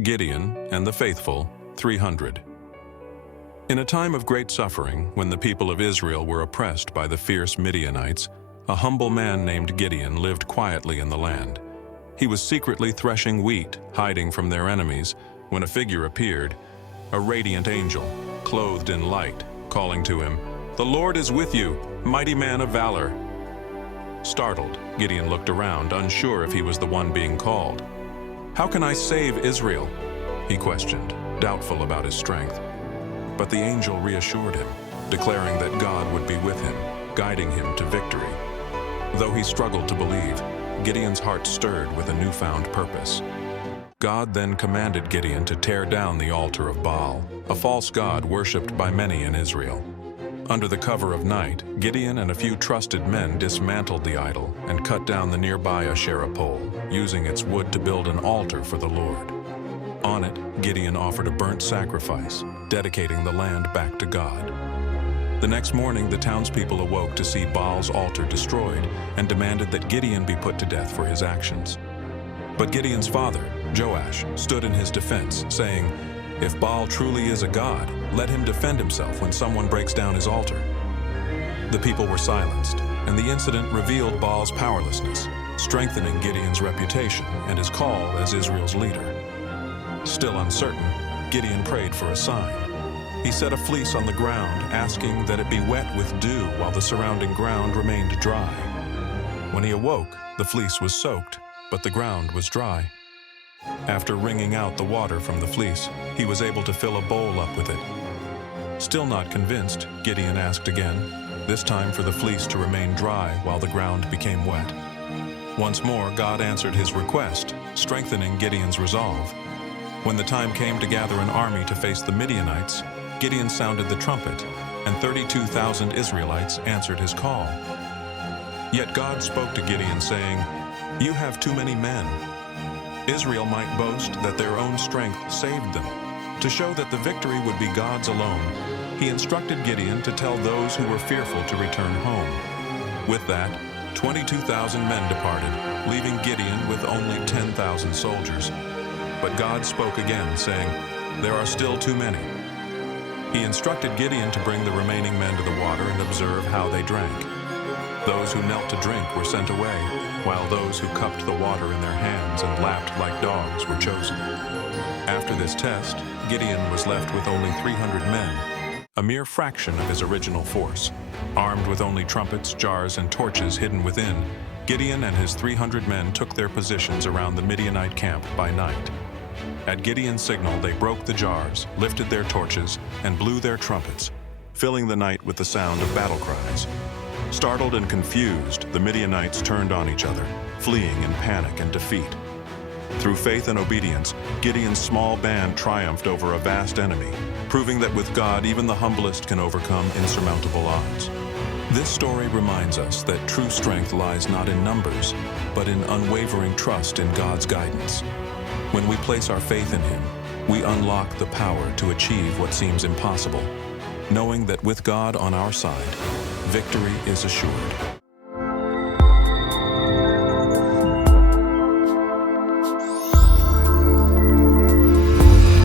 Gideon and the Faithful, 300. In a time of great suffering, when the people of Israel were oppressed by the fierce Midianites, a humble man named Gideon lived quietly in the land. He was secretly threshing wheat, hiding from their enemies, when a figure appeared, a radiant angel, clothed in light, calling to him, "The Lord is with you, mighty man of valor." Startled, Gideon looked around, unsure if he was the one being called. "How can I save Israel?" he questioned, doubtful about his strength. But the angel reassured him, declaring that God would be with him, guiding him to victory. Though he struggled to believe, Gideon's heart stirred with a newfound purpose. God then commanded Gideon to tear down the altar of Baal, a false god worshipped by many in Israel. Under the cover of night, Gideon and a few trusted men dismantled the idol and cut down the nearby Asherah pole, using its wood to build an altar for the Lord. On it, Gideon offered a burnt sacrifice, dedicating the land back to God. The next morning, the townspeople awoke to see Baal's altar destroyed and demanded that Gideon be put to death for his actions. But Gideon's father, Joash, stood in his defense, saying, "If Baal truly is a god, let him defend himself when someone breaks down his altar." The people were silenced, and the incident revealed Baal's powerlessness, strengthening Gideon's reputation and his call as Israel's leader. Still uncertain, Gideon prayed for a sign. He set a fleece on the ground, asking that it be wet with dew while the surrounding ground remained dry. When he awoke, the fleece was soaked, but the ground was dry. After wringing out the water from the fleece, he was able to fill a bowl up with it. Still not convinced, Gideon asked again, this time for the fleece to remain dry while the ground became wet. Once more, God answered his request, strengthening Gideon's resolve. When the time came to gather an army to face the Midianites, Gideon sounded the trumpet, and 32,000 Israelites answered his call. Yet God spoke to Gideon, saying, "You have too many men." Israel might boast that their own strength saved them. To show that the victory would be God's alone, he instructed Gideon to tell those who were fearful to return home. With that, 22,000 men departed, leaving Gideon with only 10,000 soldiers. But God spoke again, saying, "There are still too many." He instructed Gideon to bring the remaining men to the water and observe how they drank. Those who knelt to drink were sent away, while those who cupped the water in their hands and lapped like dogs were chosen. After this test, Gideon was left with only 300 men, a mere fraction of his original force. Armed with only trumpets, jars, and torches hidden within, Gideon and his 300 men took their positions around the Midianite camp by night. At Gideon's signal, they broke the jars, lifted their torches, and blew their trumpets, filling the night with the sound of battle cries. Startled and confused, the Midianites turned on each other, fleeing in panic and defeat. Through faith and obedience, Gideon's small band triumphed over a vast enemy, proving that with God, even the humblest can overcome insurmountable odds. This story reminds us that true strength lies not in numbers, but in unwavering trust in God's guidance. When we place our faith in Him, we unlock the power to achieve what seems impossible, knowing that with God on our side, victory is assured.